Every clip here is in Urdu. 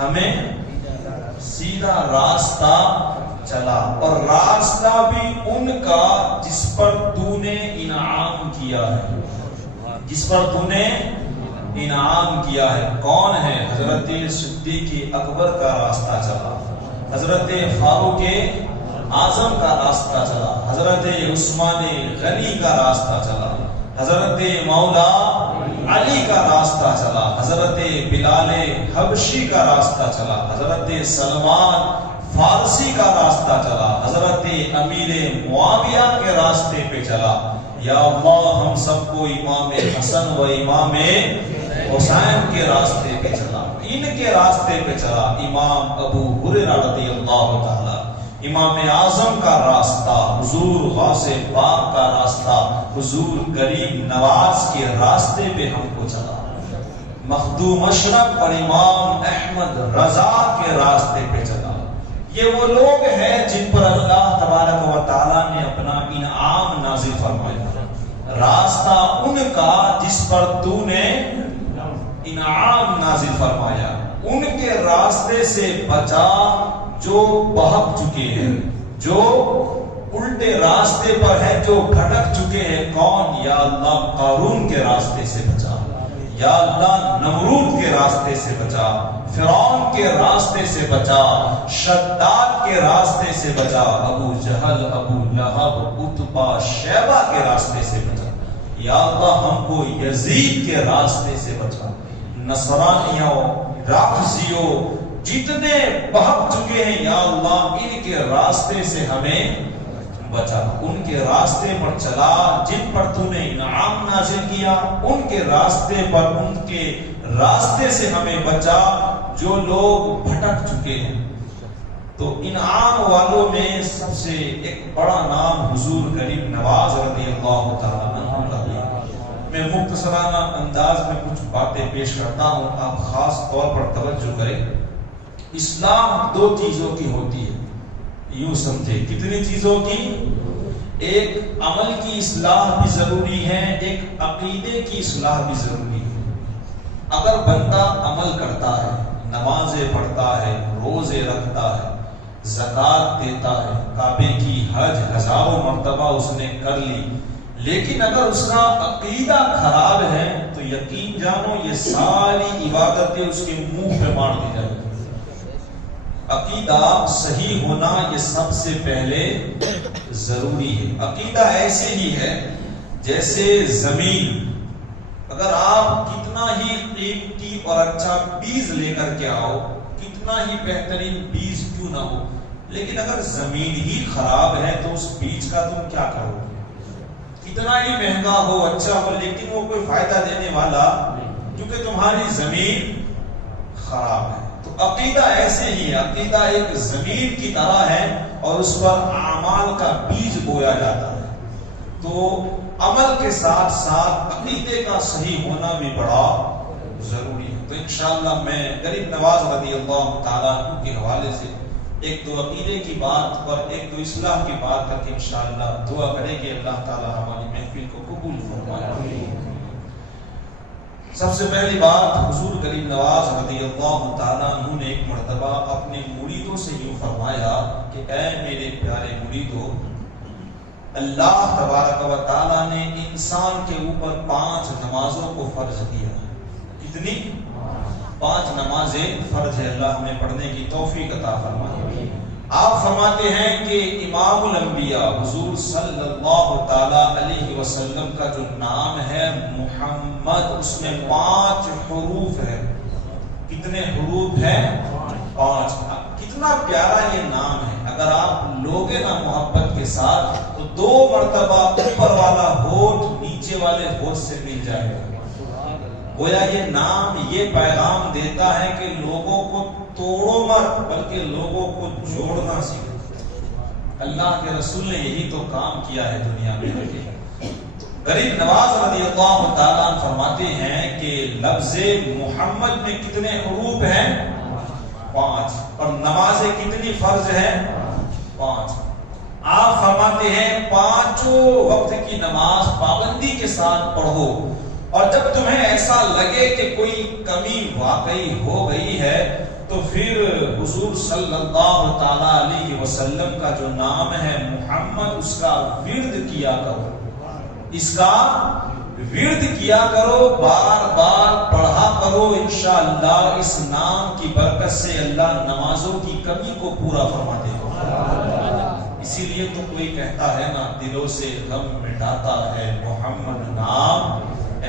ہمیں سیدھا راستہ چلا، اور راستہ بھی ان کا جس پر تو نے انعام کیا ہے، جس پر تو نے انعام کیا ہے۔ کون ہے؟ حضرت صدیق اکبر کا راستہ چلا، حضرت فاروق اعظم کا راستہ چلا، حضرت عثمان غنی کا راستہ چلا، حضرت مولا علی کا راستہ چلا، حضرت بلال حبشی کا راستہ چلا، حضرت سلمان فارسی کا راستہ چلا، حضرت امیر معاویہ کے راستے پہ چلا۔ یا اللہ ہم سب کو امام حسن و امام حسین کے راستے پہ چلا، ان کے راستے پہ چلا۔ امام ابو ہریرہ رضی اللہ تعالی، امام اعظم کا راستہ، حضور غوث پاک کا راستہ، حضور غریب نواز کے راستے پہ ہم کو چلا، مخدوم اشرف اور امام احمد رضا کے راستے پہ چلا۔ یہ وہ لوگ ہیں جن پر اللہ تبارک و تعالیٰ نے اپنا انعام نازل فرمایا، راستہ ان کا جس پر تو نے انعام نازل فرمایا۔ ان کے راستے سے بچا جو بہک چکے ہیں، جو الٹے راستے پر ہے، جو بھٹک چکے ہیں۔ کون؟ یا اللہ قارون کے راستے سے بچا، یا اللہ نمرود کے راستے سے بچا، فرعون کے راستے سے بچا، شداد کے راستے سے بچا، ابو جہل، ابو لہب، عتبہ، شیبہ کے راستے سے بچا۔ یا اللہ ہم کو یزید کے راستے سے بچا، نصرانیوں، رافضیوں جتنے بہک چکے ہیں، یا اللہ ان کے راستے سے ہمیں بچا، ان کے راستے پر چلا جن پر تو نے انعام نازل کیا، ان کے راستے پر، ان کے راستے سے ہمیں بچا جو لوگ بھٹک چکے ہیں۔ تو انعام والوں میں سب سے ایک بڑا نام حضور غریب نواز رضی اللہ تعالیٰ عنہ کا ہے۔ میں مختصرانہ انداز میں کچھ باتیں پیش کرتا ہوں، آپ خاص طور پر توجہ کریں۔ اسلام دو چیزوں کی ہوتی ہے، یوں سمجھے، کتنی چیزوں کی؟ ایک عمل کی اصلاح بھی ضروری ہے، ایک عقیدے کی اصلاح بھی ضروری ہے۔ اگر بندہ عمل کرتا ہے، نمازیں پڑھتا ہے، روزے رکھتا ہے، زکوٰۃ دیتا ہے، کعبے کی حج ہزاروں مرتبہ اس نے کر لی، لیکن اگر اس کا عقیدہ خراب ہے تو یقین جانو یہ ساری عبادتیں اس کے منہ پہ مار دی جائیں گی۔ عقیدہ صحیح ہونا یہ سب سے پہلے ضروری ہے۔ عقیدہ ایسے ہی ہے جیسے زمین، اگر آپ کتنا ہی قیمتی اور اچھا بیج لے کر کے آؤ، کتنا ہی بہترین بیج کیوں نہ ہو، لیکن اگر زمین ہی خراب ہے تو اس بیج کا تم کیا کرو گے؟ کتنا ہی مہنگا ہو، اچھا ہو، لیکن وہ کوئی فائدہ دینے والا، کیونکہ تمہاری زمین خراب ہے۔ تو عقیدہ ایسے ہی ہے، عقیدہ ایک زمین کی طرح ہے اور اس پر اعمال کا بیج بویا جاتا ہے۔ تو عمل کے ساتھ ساتھ عقیدے کا صحیح ہونا بھی بڑا ضروری ہے۔ تو انشاءاللہ میں غریب نواز رضی اللہ تعالیٰ عنہ کے حوالے سے ایک دو عقیدے کی بات اور ایک دو اصلاح کی بات کر کے انشاءاللہ دعا کریں کہ اللہ تعالیٰ ہماری محفل کو قبول فرمائے۔ سب سے پہلی بات، حضور غریب نواز رضی اللہ تعالیٰ عنہ نے ایک مرتبہ اپنے مریدوں سے یوں فرمایا کہ اے میرے پیارے مریدوں، اللہ تبارک و تعالیٰ نے انسان کے اوپر 5 نمازوں کو فرض کیا ہے۔ کتنی؟ 5 نمازیں فرض ہے، اللہ ہمیں پڑھنے کی توفیق عطا فرمائے۔ آپ فرماتے ہیں کہ امام الانبیاء حضور صلی اللہ تعالیٰ علیہ وسلم کا جو نام ہے محمد، اس میں 5 حروف ہے۔ کتنے حروف ہیں؟ 5۔ کتنا پیارا یہ نام ہے، اگر آپ لوگے نا محبت کے ساتھ تو 2 مرتبہ اوپر والا ہونٹ نیچے والے ہونٹ سے مل جائے گا۔ گویا یہ نام یہ پیغام دیتا ہے کہ لوگوں کو توڑو مت بلکہ لوگوں کو جوڑنا سیکھو۔ اللہ کے رسول نے یہی تو کام کیا ہے دنیا میں۔ غریب نواز رضی اللہ تعالیٰ عنہ فرماتے ہیں کہ لفظ محمد میں کتنے حروف ہیں؟ 5۔ اور نمازیں کتنی فرض ہیں؟ 5۔ آپ فرماتے ہیں 5 وقت کی نماز پابندی کے ساتھ پڑھو اور جب تمہیں ایسا لگے کہ کوئی کمی واقعی ہو گئی ہے تو پھر حضور صلی اللہ تعالی علیہ وسلم کا جو نام ہے محمد، اس کا ورد کیا کرو، اس کا ورد کیا کرو، بار بار پڑھا کرو، انشاءاللہ اس نام کی برکت سے اللہ نمازوں کی کمی کو پورا فرما دے گا۔ اسی لیے تو کوئی کہتا ہے نا، دلوں سے غم مٹاتا ہے محمد نام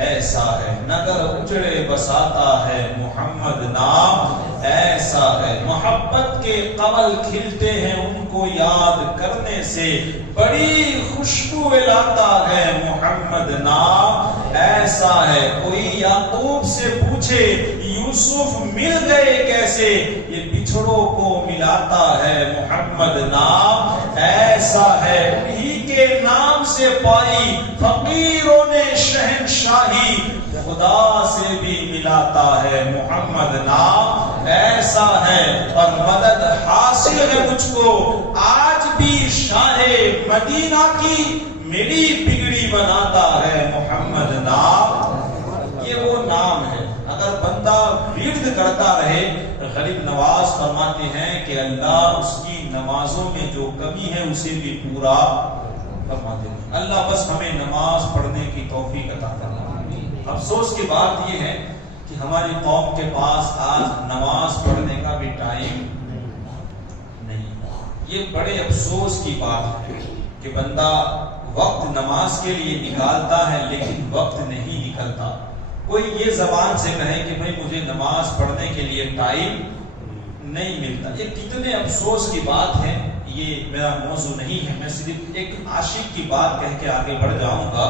ایسا ہے، نگر اجڑے بساتا ہے محمد نام ایسا ہے، محبت کے قمل کھلتے ہیں ان کو یاد کرنے سے، بڑی خوشبو لاتا ہے محمد نام ایسا ہے۔ کوئی یعقوب سے پوچھے یوسف مل گئے کیسے، یہ بچھڑوں کو ملاتا ہے محمد نام ایسا ہے۔ انہی کے نام سے پائی فقیروں نے شہنشاہی، خدا سے بھی ملاتا ہے محمد نام ایسا ہے۔ اور مدد حاصل ہے مجھ کو آج بھی شاہ مدینہ کی، میری بگڑی بناتا ہے محمد نام۔ یہ وہ نام ہے، اگر بندہ ورد کرتا رہے، غریب نواز فرماتے ہیں کہ اللہ اس کی نمازوں میں جو کمی ہے اسے بھی پورا فرما دے۔ اللہ بس ہمیں نماز پڑھنے کی توفیق عطا کرنا۔ افسوس کی بات یہ ہے کہ ہماری قوم کے پاس آج نماز پڑھنے کا بھی ٹائم نہیں۔ یہ بڑے افسوس کی بات ہے کہ بندہ وقت نماز کے لیے نکالتا ہے لیکن وقت نہیں نکلتا۔ کوئی یہ زبان سے کہے کہ بھئی مجھے نماز پڑھنے کے لیے ٹائم نہیں ملتا، یہ کتنے افسوس کی بات ہے۔ یہ میرا موضوع نہیں ہے، میں صرف ایک عاشق کی بات کہہ کے آگے بڑھ جاؤں گا۔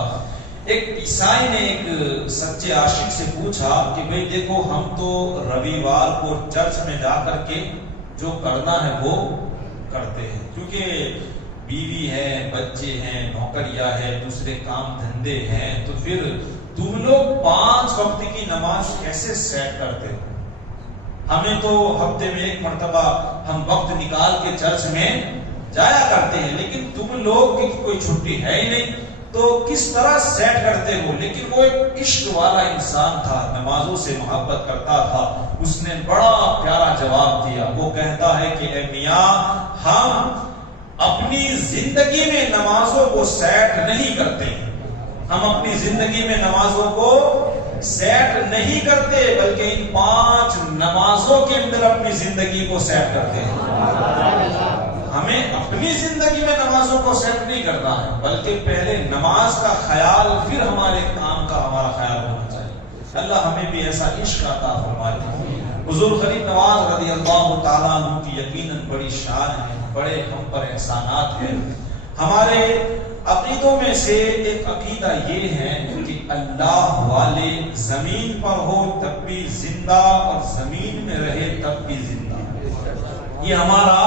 ایک عیسائی نے ایک سچے عاشق سے پوچھا کہ بھئی دیکھو ہم تو رویوار کو چرچ میں جا کر کے جو کرنا ہے وہ کرتے ہیں، کیونکہ بیوی ہے، بچے ہیں، نوکریاں ہے، دوسرے کام دھندے ہیں، تو پھر تم لوگ 5 وقت کی نماز کیسے سیٹ کرتے ہو؟ ہمیں تو ہفتے میں 1 مرتبہ ہم وقت نکال کے چرچ میں جایا کرتے ہیں، لیکن تم لوگ کی کوئی چھٹی ہے ہی نہیں، تو کس طرح سیٹ کرتے ہو؟ لیکن وہ ایک عشق والا انسان تھا، نمازوں سے محبت کرتا تھا، اس نے بڑا پیارا جواب دیا۔ وہ کہتا ہے کہ اے میاں، ہم اپنی زندگی میں نمازوں کو سیٹ نہیں کرتے، ہم اپنی زندگی میں نمازوں کو سیٹ نہیں کرتے، بلکہ ان 5 نمازوں کے اندر اپنی زندگی کو سیٹ کرتے ہیں۔ ہمیں اپنی زندگی میں نمازوں کو سیٹ نہیں کرنا ہے، بلکہ پہلے نماز کا خیال، پھر ہمارے کام کا ہمارا خیال ہونا چاہیے۔ اللہ ہمیں بھی ایسا عشق عطا فرمائے۔ حضور غریب نواز رضی اللہ تعالیٰ عنہ کی یقیناً بڑی شان ہے، بڑے ہم پر احسانات ہیں۔ ہمارے عقیدوں میں سے ایک عقیدہ یہ ہے کہ اللہ والے زمین پر ہو تب بھی زندہ اور زمین میں رہے تب بھی زندہ، یہ ہمارا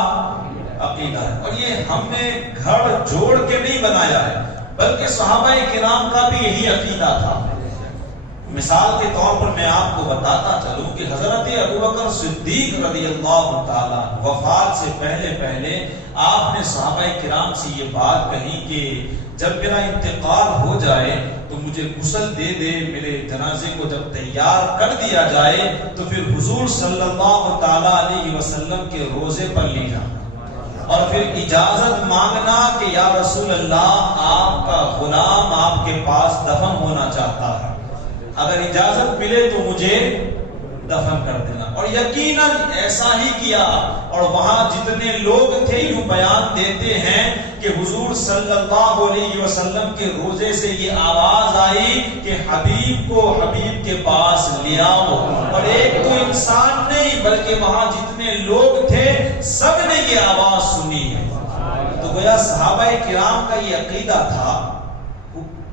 عقیدہ ہے۔ اور یہ ہم نے گھر جوڑ کے نہیں بنایا ہے، بلکہ صحابہ کرام کا بھی یہی عقیدہ تھا۔ مثال کے طور پر میں آپ کو بتاتا چلوں کہ حضرت ابوبکر صدیق رضی اللہ تعالیٰ وفات سے پہلے آپ نے صحابہ کرام سے یہ بات کہی کہ جب میرا انتقال ہو جائے تو مجھے غسل دے دے، میرے جنازے کو جب تیار کر دیا جائے تو پھر حضور صلی اللہ تعالیٰ علیہ وسلم کے روزے پر لے جانا اور پھر اجازت مانگنا کہ یا رسول اللہ آپ کا غلام آپ کے پاس دفن ہونا چاہتا ہے، اگر اجازت ملے تو مجھے دفن کر دینا۔ اور یقیناً ایسا ہی کیا، اور وہاں جتنے لوگ تھے یوں بیان دیتے ہیں کہ حضور صلی اللہ علیہ وسلم کے روزے سے یہ آواز آئی کہ حبیب کو حبیب کے پاس لے آؤ، اور ایک تو انسان نہیں بلکہ وہاں جتنے لوگ تھے سب نے یہ آواز سنی ہے۔ تو گویا صحابہ کرام کا یہ عقیدہ تھا۔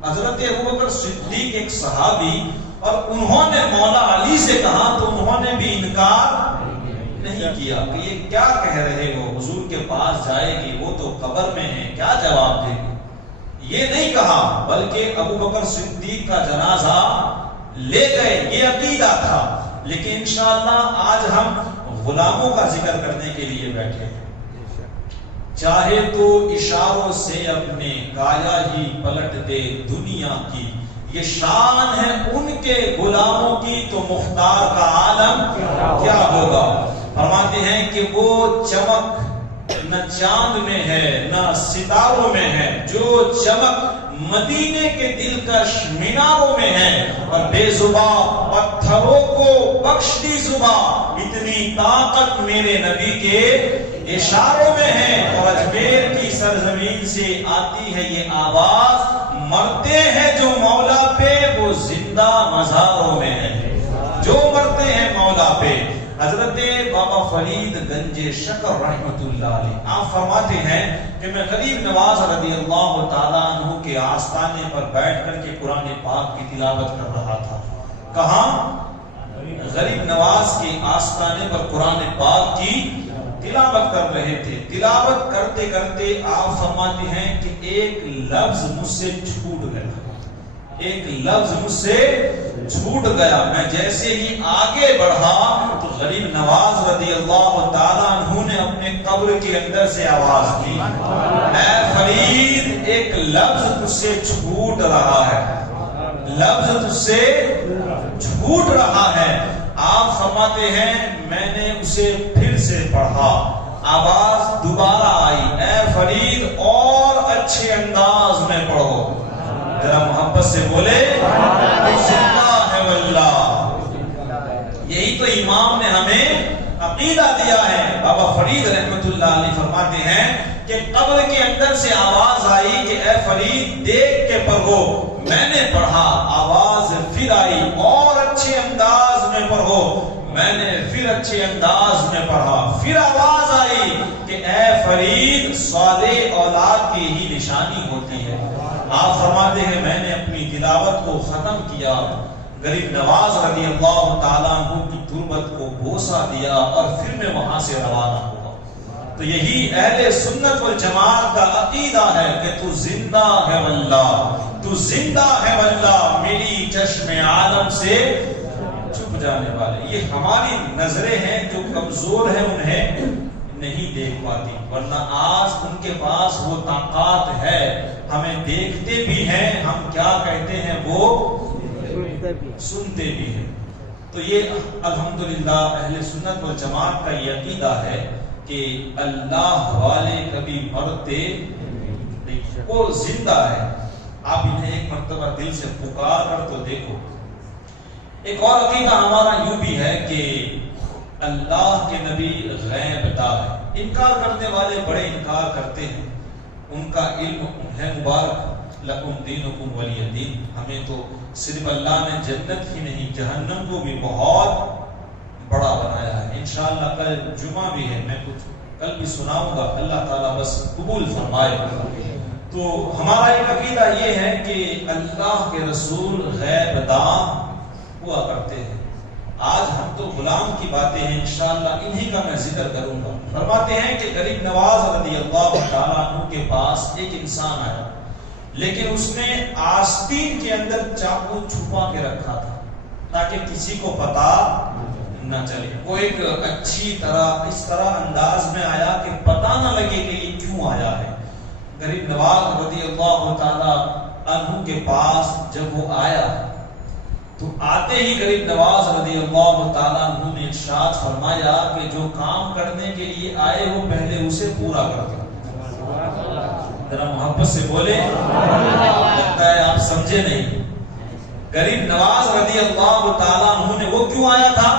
حضرت ابوبکر صدیق ایک صحابی، اور انہوں نے مولا علی سے کہا تو انہوں نے بھی انکار نہیں کیا کہ یہ کیا کہہ رہے ہو، حضور کے پاس جائے گی، وہ تو قبر میں ہے، کیا جواب دے گی؟ یہ نہیں کہا، بلکہ ابوبکر صدیق کا جنازہ لے گئے، یہ عقیدہ تھا۔ لیکن انشاءاللہ آج ہم غلاموں کا ذکر کرنے کے لیے بیٹھے ہیں۔ چاہے تو اشاروں سے اپنے کایا ہی پلٹ دے دنیا کی، یہ شان ہے ان کے غلاموں کی، تو مختار کا عالم کیا ہوگا؟ فرماتے ہیں کہ وہ چمک نہ چاند میں ہے نہ ستاروں میں ہے، جو چمک مدینے کے دلکش میناروں میں ہے، اور بے زباں پتھروں کو بخش دی زباں، اتنی طاقت میرے نبی کے اشاروں میں ہے۔ اور اجمیر کی سرزمین سے آتی ہے یہ آواز، مرتے ہیں جو مولا پہ وہ زندہ مزاروں میں ہے، جو مرتے ہیں مولا پہ۔ حضرت بابا فرید گنج شکر رحمت اللہ علیہ آپ فرماتے ہیں کہ میں غریب نواز رضی اللہ تعالیٰ عنہ کے آستانے پر بیٹھ کر کے قرآن پاک کی تلاوت کر رہا تھا۔ کہاں؟ غریب نواز کے آستانے پر قرآن پاک کی تلاوت کر رہے تھے۔ تلاوت کرتے کرتے آپ فرماتے ہیں کہ ایک لفظ مجھ سے چھوٹ گیا، ایک لفظ مجھ سے چھوٹ گیا۔ میں جیسے ہی آگے بڑھا تو غریب نواز رضی اللہ تعالیٰ عنہ نے اپنے قبر کے اندر سے آواز کی، اے فرید ایک لفظ تجھ سے چھوٹ رہا ہے، لفظ تجھ سے چھوٹ رہا ہے۔ آپ فرماتے ہیں میں نے اسے پھر سے پڑھا، آواز دوبارہ آئی، اے فرید اور اچھے انداز میں پڑھو، ذرا محبت سے بولے زندہ ہے واللہ۔ یہی تو امام نے ہمیں عقیدہ دیا ہے۔ بابا فرید رحمت اللہ علیہ فرماتے ہیں کہ قبر کے اندر سے آواز آئی کہ اے فرید دیکھ کے پڑھو، میں نے پڑھا، آواز پھر آئی اور اچھے انداز میں پڑھو، میں نے پھر اچھے انداز میں پڑھا، پھر آواز آئی کہ اے فرید صالح اولاد کی ہی نشانی ہوتی ہے۔ آپ فرماتے ہیں میں نے اپنی تلاوت کو ختم کیا، غریب نواز رضی اللہ تعالیٰ عنہ کی تربت کو بوسہ دیا اور پھر میں وہاں سے روانہ ہوا۔ تو یہی اہل سنت والجماعت کا عقیدہ ہے کہ تو زندہ ہے واللہ، تو زندہ ہے واللہ، میری چشم عالم سے چھپ جانے والے۔ یہ ہماری نظریں ہیں جو کمزور ہیں انہیں نہیں دیکھ پاتی، ورنہ آج ان کے پاس وہ طاقت ہے، ہمیں دیکھتے بھی ہیں، ہم کیا کہتے ہیں وہ سنتے بھی ہیں۔ تو یہ الحمدللہ اہل سنت والجماعت کا یہ عقیدہ ہے کہ اللہ والے کبھی مرتے نہیں، وہ زندہ ہے۔ آپ انہیں ایک مرتبہ دل سے پکار کر تو دیکھو۔ ایک اور عقیدہ ہمارا یوں بھی ہے کہ اللہ کے نبی غیب داں ہے۔ انکار کرنے والے بڑے انکار کرتے ہیں، ان کا علم ہے مبارک، لکم دینکم ولی دین۔ ہمیں تو صرف اللہ نے جنت ہی نہیں جہنم کو بھی بہت بڑا بنایا ہے۔ انشاءاللہ کل جمعہ بھی ہے، میں کچھ کل بھی سناؤں گا، اللہ تعالیٰ بس قبول فرمائے۔ تو ہمارا ایک عقیدہ یہ ہے کہ اللہ کے رسول غیب داں ہوا کرتے ہیں۔ آج ہم تو غلام کی باتیں ہیں، انشاءاللہ انہی کا میں ذکر کروں گا۔ فرماتے ہیں کہ غریب نواز رضی اللہ تعالیٰ عنہ کے پاس ایک انسان آیا، لیکن اس نے آستین کے اندر چاقو چھپا کے رکھا تھا تاکہ کسی کو پتا نہ چلے۔ وہ ایک اچھی طرح اس طرح انداز میں آیا کہ پتا نہ لگے کہ یہ کیوں آیا ہے۔ غریب نواز رضی اللہ تعالیٰ عنہ کے پاس جب وہ آیا تو آتے ہی غریب نواز رضی اللہ تعالیٰ عنہ نے ارشاد فرمایا کہ جو کام کرنے کے لیے آئے ہو پہلے اسے پورا کر دو۔ ذرا محبت سے بولے، لگتا ہے آپ سمجھے نہیں۔ غریب نواز رضی اللہ تعالیٰ عنہ نے وہ کیوں آیا تھا؟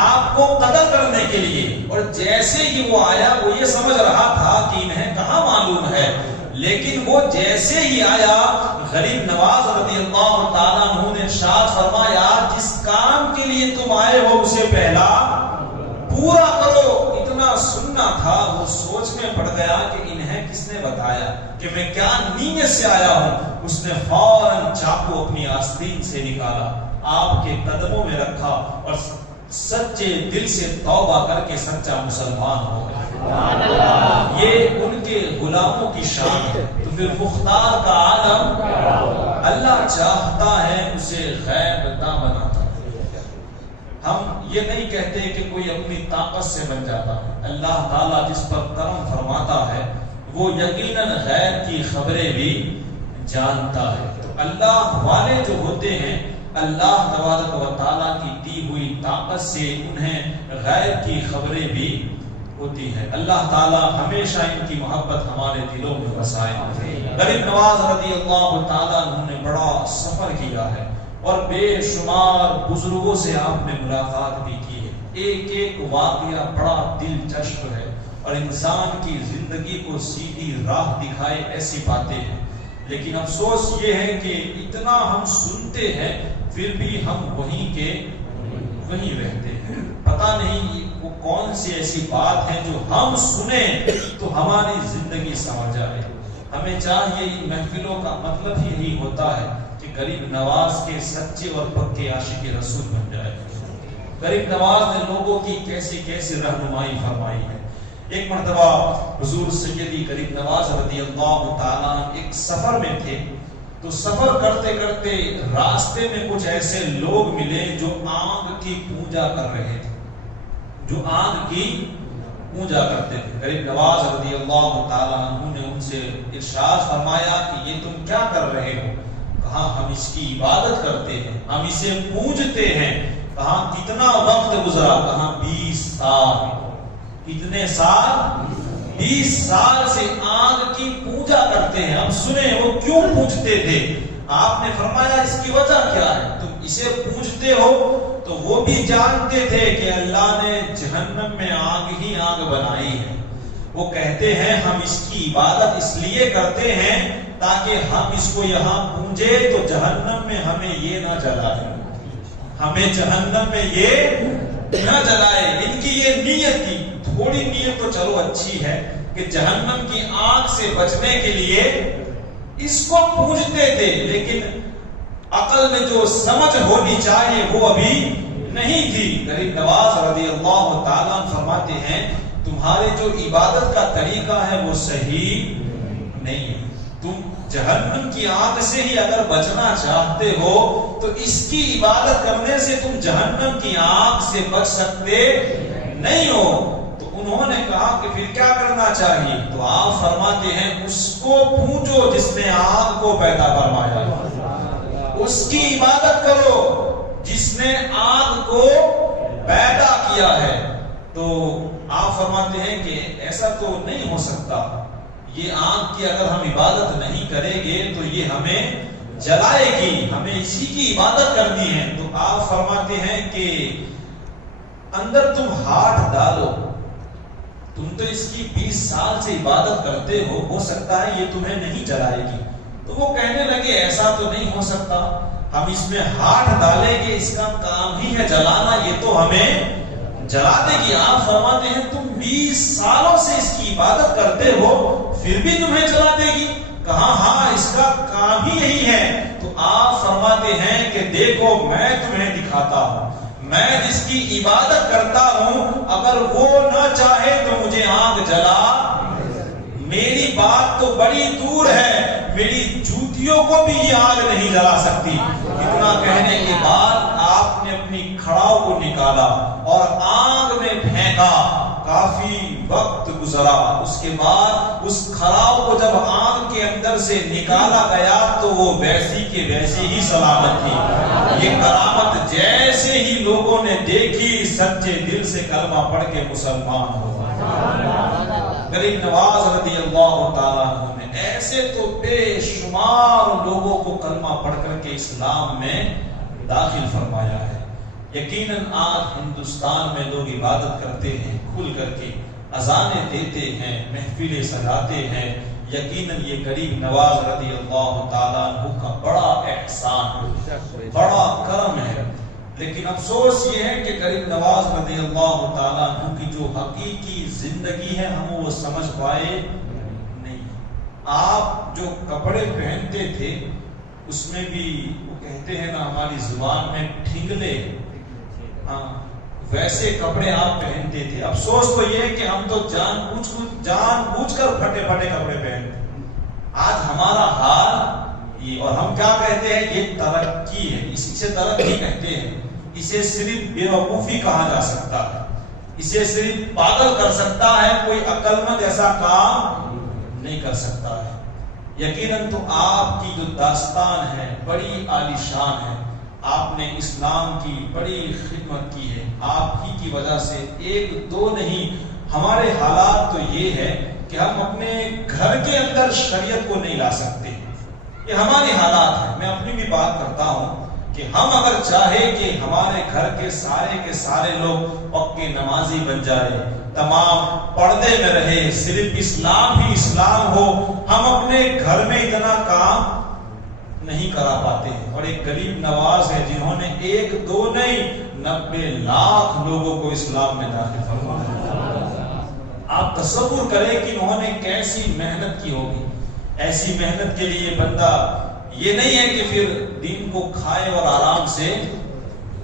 آپ کو قتل کرنے کے لیے۔ اور جیسے ہی وہ آیا وہ یہ سمجھ رہا تھا کہ انہیں کہاں معلوم ہے، لیکن وہ جیسے ہی آیا غریب نواز رضی اللہ تعالیٰ عنہ نے ارشاد فرمایا جس کام کے لیے تم آئے ہو اسے پہلا پورا کرو۔ اتنا سننا تھا، وہ سوچ میں پڑ گیا کہ انہیں کس نے بتایا کہ میں کیا نیت سے آیا ہوں۔ اس نے فوراً چاقو اپنی آستین سے نکالا، آپ کے قدموں میں رکھا اور سچے دل سے توبہ کر کے سچا مسلمان ہو گیا۔ یہ ان کے غلاموں کی شان ہے۔ تو پھر مختار کا عالم اللہ چاہتا ہے اسے غیب داں بناتا ہے۔ ہم یہ نہیں کہتے کہ کوئی اپنی طاقت سے بن جاتا ہے۔ اللہ تعالیٰ جس پر کرم فرماتا ہے وہ یقیناً غیب کی خبریں بھی جانتا ہے۔ اللہ والے جو ہوتے ہیں اللہ تبارک و تعالیٰ کی دی ہوئی طاقت سے انہیں غیب کی خبریں بھی ہوتی ہے. اللہ تعالیٰ ہمیشہ ان کی محبت ہمارے دلوں میں بسائے. غریب نواز رضی اللہ تعالیٰ انہوں نے بڑا سفر کیا ہے اور بے شمار بزرگوں سے آپ نے ملاقات بھی کی ہے. ایک ایک واقعہ بڑا دلچسپ ہے اور انسان کی زندگی کو سیدھی راہ دکھائے ایسی باتیں ہیں. لیکن افسوس یہ ہے کہ اتنا ہم سنتے ہیں پھر بھی ہم وہیں کے وہیں رہتے ہیں. پتہ نہیں وہ کون سی ایسی بات ہے جو ہم سنیں تو ہماری زندگی سمجھ جائے. ہمیں چاہیے ان محفلوں کا مطلب ہی یہی ہوتا ہے کہ غریب نواز کے سچے اور پکے عاشق رسول بن جائے. غریب نواز نے لوگوں کی کیسی کیسی رہنمائی فرمائی ہے. ایک مرتبہ حضور سیدی غریب نواز رضی اللہ تعالیٰ ایک سفر میں تھے تو سفر کرتے کرتے راستے میں کچھ ایسے لوگ ملے جو آگ کی پوجا کر رہے تھے، جو آگ کی پوجا کرتے تھے. غریب نواز رضی اللہ تعالیٰ عنہ نے ان سے ارشاد فرمایا کہ یہ تم کیا کر رہے ہو؟ کہا ہم اس کی عبادت کرتے ہیں، ہم اسے پوجتے ہیں. کہا کتنا وقت گزرا؟ کہا 20 سال. کتنے سال؟ 20 سال سے آگ کی پوجا کرتے ہیں. ہم سنیں وہ کیوں پوجتے تھے. آپ نے فرمایا اس کی وجہ کیا ہے؟ تم اسے پوجتے ہو تو وہ بھی جانتے تھے کہ اللہ نے جہنم میں آگ ہی آگ بنائی ہے. وہ کہتے ہیں ہم اس کی عبادت اس لیے کرتے ہیں تاکہ ہم اس کو یہاں پوجے تو جہنم میں ہمیں یہ نہ جلائے، ہمیں جہنم میں یہ نہ جلائے. ان کی یہ نیت تھی. تھوڑی نیت تو چلو اچھی ہے کہ جہنم کی آگ سے بچنے کے لیے اس کو پوجتے تھے، لیکن عقل میں جو سمجھ ہونی چاہیے وہ ابھی نہیں تھی. غریب نواز رضی اللہ تعالیٰ فرماتے ہیں تمہارے جو عبادت کا طریقہ ہے وہ صحیح نہیں ہے. تم جہنم کی آگ سے ہی اگر بچنا چاہتے ہو تو اس کی عبادت کرنے سے تم جہنم کی آگ سے بچ سکتے نہیں ہو. انہوں نے کہا کہ پھر کیا کرنا چاہیے؟ تو آپ فرماتے ہیں اس کو پوجو جس نے آگ کو پیدا فرمایا، اس کی عبادت کرو جس نے آگ کو پیدا کیا ہے. تو آپ فرماتے ہیں کہ ایسا تو نہیں ہو سکتا، یہ آگ کی اگر ہم عبادت نہیں کریں گے تو یہ ہمیں جلائے گی، ہمیں اسی کی عبادت کرنی ہے. تو آپ فرماتے ہیں کہ اندر تم ہاتھ ڈالو، تم تو اس کی 20 سال سے عبادت کرتے ہو سکتا ہے یہ تمہیں نہیں جلائے گی. تو وہ کہنے لگے ایسا تو نہیں ہو سکتا، ہم اس میں ہاتھ ڈالیں گے، اس کا کام ہی ہے جلانا، یہ تو ہمیں جلا دے گی. آپ فرماتے ہیں تم 20 سالوں سے اس کی عبادت کرتے ہو پھر بھی تمہیں جلا دے گی. کہا ہاں اس کا کام ہی یہی ہے. تو آپ فرماتے ہیں کہ دیکھو میں تمہیں دکھاتا ہوں، میں جس کی عبادت کرتا ہوں اگر وہ نہ چاہے تو مجھے آگ جلا. میری بات تو بڑی دور ہے، میری جوتیوں کو بھی یہ آگ نہیں جلا سکتی. اتنا کہنے کے بعد آپ نے اپنی کھڑاؤ کو نکالا اور آگ میں پھینکا. کافی وقت گزرا، اس کے بعد اس کھڑاؤ کو جب آگ کے اندر سے نکالا گیا تو وہ ویسی کے ویسی ہی سلامت تھی. یہ کرامت جیسے ہی لوگوں نے دیکھی سچے دل سے کلمہ پڑھ کے مسلمان ہو گئے. غریب نواز رضی اللہ تعالیٰ عنہ نے ایسے تو بے شمار لوگوں کو کلمہ پڑھ کر کے اسلام میں داخل فرمایا ہے. یقیناً آج ہندوستان میں لوگ عبادت کرتے ہیں، کھل کر کے اذانیں دیتے ہیں، محفلیں سجاتے ہیں. یقیناً یہ غریب نواز رضی اللہ تعالیٰ عنہ کا بڑا احسان، بڑا کرم ہے. لیکن افسوس یہ ہے کہ غریب نواز رضی اللہ تعالیٰ عنہ کی جو حقیقی زندگی ہے ہم وہ سمجھ پائے نہیں. آپ جو کپڑے پہنتے تھے اس میں بھی وہ کہتے ہیں نا ہماری زبان میں ٹھنگلے، ہاں ویسے کپڑے آپ پہنتے تھے. افسوس تو یہ ہے کہ ہم تو جان بوجھ کر پھٹے پھٹے کپڑے پہنتے. آج ہمارا حال یہ، اور ہم کیا کہتے ہیں یہ ترقی ہے. اسی سے ترقی کہتے ہیں. اسے صرف بیوقوفی کہا جا سکتا ہے، اسے صرف پاگل کر سکتا ہے، کوئی عقل مند ایسا کام نہیں کر سکتا ہے. یقیناً تو آپ کی جو داستان ہے بڑی عالی شان ہے، آپ نے اسلام کی بڑی خدمت کی ہے، آپ ہی کی وجہ سے ایک دو نہیں، ہمارے حالات تو یہ ہے کہ ہم اپنے گھر کے اندر شریعت کو نہیں لا سکتے، یہ ہمارے حالات ہیں۔ میں اپنی بھی بات کرتا ہوں کہ ہم اگر چاہے کہ ہمارے گھر کے سارے لوگ پکے نمازی بن جائے، تمام پردے میں رہے، صرف اسلام ہی اسلام ہو، ہم اپنے گھر میں اتنا کام نہیں کرا پاتے۔ اور ایک غریب نواز ہے جنہوں نے ایک دو نہیں 90 لاکھ لوگوں کو اسلام میں داخل فرمایا۔ آپ تصور کریں کہ انہوں نے کیسی محنت کی ہوگی۔ ایسی محنت کے لیے بندہ یہ نہیں ہے کہ پھر دین کو کھائے اور آرام سے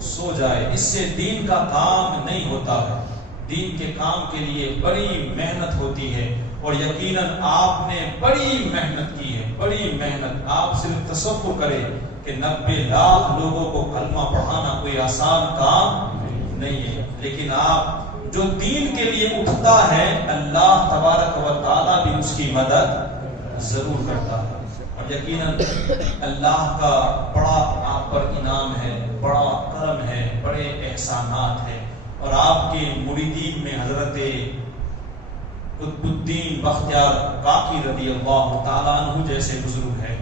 سو جائے، اس سے دین کا کام نہیں ہوتا ہے۔ دین کے کام کے لیے بڑی محنت ہوتی ہے، اور یقیناً آپ نے بڑی محنت کی ہے، بڑی محنت۔ آپ صرف تصور کریں کہ 90 لاکھ لوگوں کو کلمہ پڑھانا کوئی آسان کام نہیں ہے، لیکن آپ جو دین کے لیے اٹھتا ہے اللہ تبارک و تعالیٰ بھی اس کی مدد ضرور کرتا ہے۔ اور یقیناً اللہ کا بڑا آپ پر انعام ہے، بڑا کرم ہے، بڑے احسانات ہیں۔ اور آپ کے مریدین میں حضرت قطب الدین بختیار کاکی رضی اللہ تعالیٰ عنہ جیسے بزرگ ہیں۔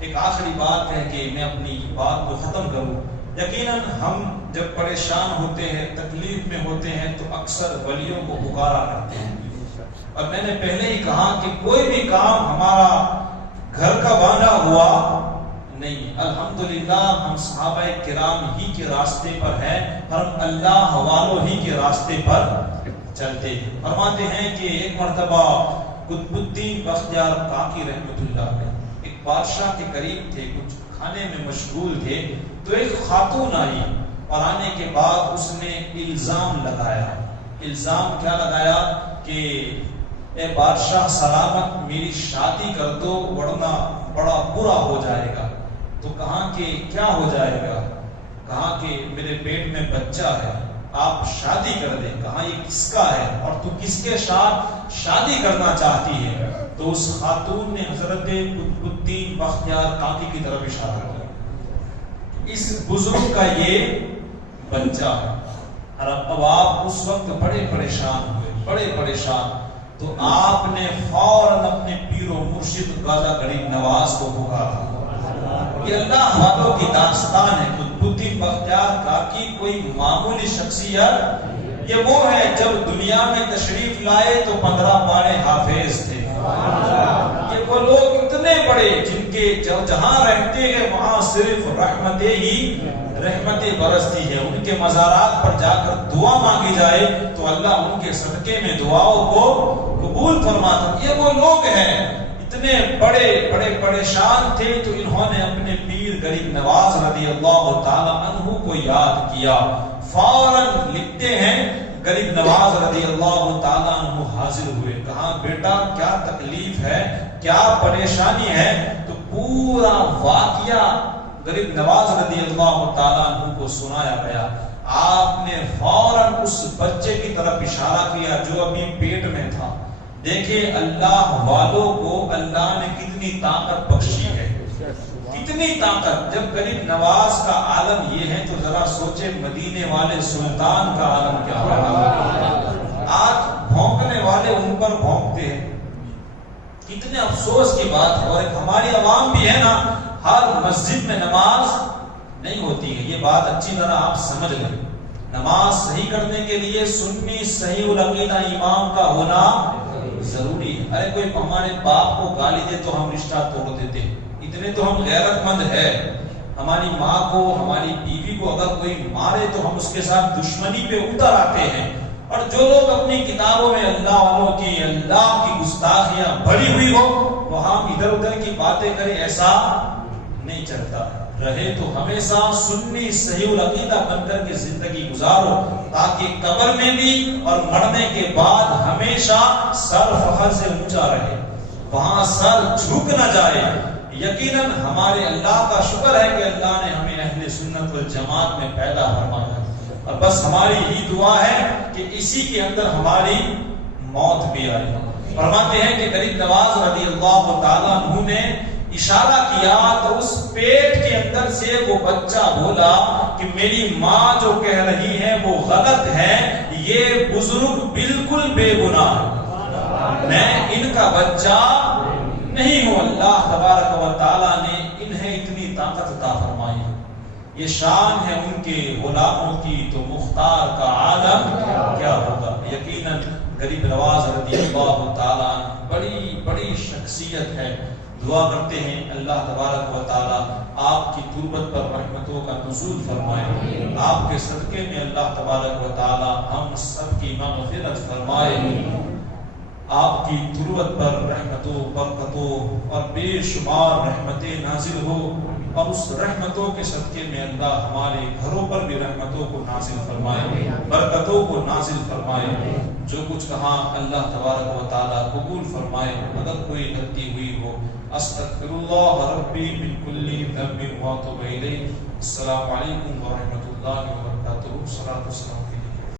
ایک آخری بات ہے کہ میں اپنی بات کو ختم کروں۔ یقیناً ہم جب پریشان ہوتے ہیں، تکلیف میں ہوتے ہیں، تو اکثر ولیوں کو پکارا کرتے ہیں۔ اور میں نے پہلے ہی کہا کہ کوئی بھی کام ہمارا گھر کا باندھا ہوا نہیں، الحمدللہ ہم صحابہ کرام ہی کے راستے پر ہیں، ہم اللہ والوں ہی کے راستے پر چلتے ہیں۔ فرماتے ہیں کہ ایک مرتبہ قطب الدین بختیار کاکی رحمت اللہ علیہ ایک بادشاہ کے قریب تھے، کچھ کھانے میں مشغول تھے، تو ایک خاتون آئی، اور آنے کے بعد اس نے الزام لگایا۔ الزام کیا لگایا کہ اے بادشاہ سلامت میری شادی کر دو ورنہ بڑا برا ہو جائے گا۔ تو کہا کہ کیا ہو جائے گا؟ کہا کہ میرے پیٹ میں بچہ ہے، آپ شادی کر دیں۔ کہا یہ کس کا ہے اور تو کس کے ساتھ شادی کرنا چاہتی ہے؟ تو اس خاتون نے حضرت قطب الدین بختیار کاکی کی طرف اشارہ کیا، اس بزرگ کا یہ بچہ ہے۔ اب آپ اس وقت بڑے پریشان ہوئے، بڑے پریشان، تو آپ نے فوراً اپنے پیر و مرشد خواجہ غریب نواز کو پکارا۔ یہ اللہ والوں کی داستان ہے۔ قطب الدین بختیار کاکی کوئی معمولی شخصیت، یہ وہ ہے جب دنیا میں تشریف لائے تو 15 پارے حافظ تھے۔ یہ وہ لوگ اتنے بڑے جن کے جہاں رہتے ہیں وہاں صرف رحمتیں ہی رحمتیں برستی ہے، ان کے مزارات پر جا کر دعا مانگی جائے تو اللہ ان کے صدقے میں دعاؤں کو قبول فرماتا۔ یہ وہ لوگ ہیں اتنے بڑے بڑے پریشان تھے، تو انہوں نے اپنے پیر غریب نواز رضی اللہ تعالی عنہ کو یاد کیا۔ فوراً لکھتے ہیں غریب نواز رضی اللہ تعالی عنہ حاضر ہوئے، کہا بیٹا کیا تکلیف ہے، کیا پریشانی ہے؟ تو پورا واقعہ غریب نواز رضی اللہ تعالیٰ عنہ کو سنایا گیا۔ آپ نے فوراً اس بچے کی طرف اشارہ کیا جو ابھی پیٹ میں تھا۔ دیکھیں اللہ والوں کو اللہ نے کتنی طاقت بخشی ہے، کتنی طاقت۔ جب غریب نواز کا عالم یہ ہے تو ذرا سوچے مدینے والے سلطان کا عالم کیا ہوگا۔ آج بھونکنے والے ان پر بھونکتے ہیں، کتنے افسوس کی بات ہے۔ اور ایک ہماری عوام بھی ہے نا، ہر مسجد میں نماز نہیں ہوتی ہے، یہ بات اچھی طرح آپ سمجھ لیں۔ نماز صحیح کرنے کے لیے سنی صحیح العقیدہ امام کا ہونا ضروری ہے۔ ارے کوئی ہمارے باپ کو گالی دے تو ہم رشتہ توڑ دیتے، اتنے تو ہم غیرت مند ہے۔ ہماری ماں کو، ہماری بیوی کو اگر کوئی مارے تو ہم اس کے ساتھ دشمنی پہ اتر آتے ہیں۔ اور جو لوگ اپنی کتابوں میں اللہ والوں کی، اللہ کی گستاخیاں بھری ہوئی ہو، وہاں ادھر ادھر کی باتیں کریں، ایسا نہیں چلتا۔ رہے تو ہمیشہ سنی صحیح العقیدہ بن کر کے زندگی گزارو، تاکہ قبر میں بھی اور مرنے کے بعد ہمیشہ سر فخر سے اونچا رہے، وہاں سر جھک نہ جائے۔ یقیناً ہمارے اللہ کا شکر ہے کہ اللہ نے ہمیں اہل سنت والجماعت میں پیدا فرمایا، اور بس ہماری ہی دعا ہے کہ اسی کے اندر ہماری موت بھی آئے۔ فرماتے ہیں کہ غریب نواز رضی اللہ تعالیٰ عنہ نے اشارہ کیا تو اس پیٹ کے اندر سے وہ بچہ بولا کہ میری ماں جو کہہ رہی ہے وہ غلط ہے، یہ بزرگ بالکل بے گناہ، میں ان کا بچہ نہیں ہوں۔ اللہ تبارک و تعالیٰ نے انہیں اتنی طاقت عطا فرمائی، یہ شان ہے ان کے غلاموں کی، تو مختار کا عالم کیا ہوگا۔ یقیناً غریب نواز رضی اللہ تعالیٰ بڑی بڑی شخصیت ہے۔ دعا کرتے ہیں اللہ تبارک و تعالیٰ آپ کی تربت پر رحمتوں کا نزول فرمائے، آپ کے صدقے میں اللہ تبارک و تعالیٰ ہم سب کی مغفرت فرمائے، آپ کی تربت پر رحمتوں برکتوں اور بے شمار رحمتیں نازل ہو، اور اس رحمتوں کے صدقے میں اللہ ہمارے گھروں پر بھی رحمتوں کو نازل فرمائے، برکتوں کو نازل فرمائے۔ جو کچھ کہا اللہ تبارک و تعالیٰ قبول فرمائے، اگر کوئی غلطی ہوئی ہو استغفر اللہ ربی من کل ذنب واتوب الیہ۔ السلام علیکم ورحمۃ اللہ وبرکاتہ۔ صلاۃ والسلام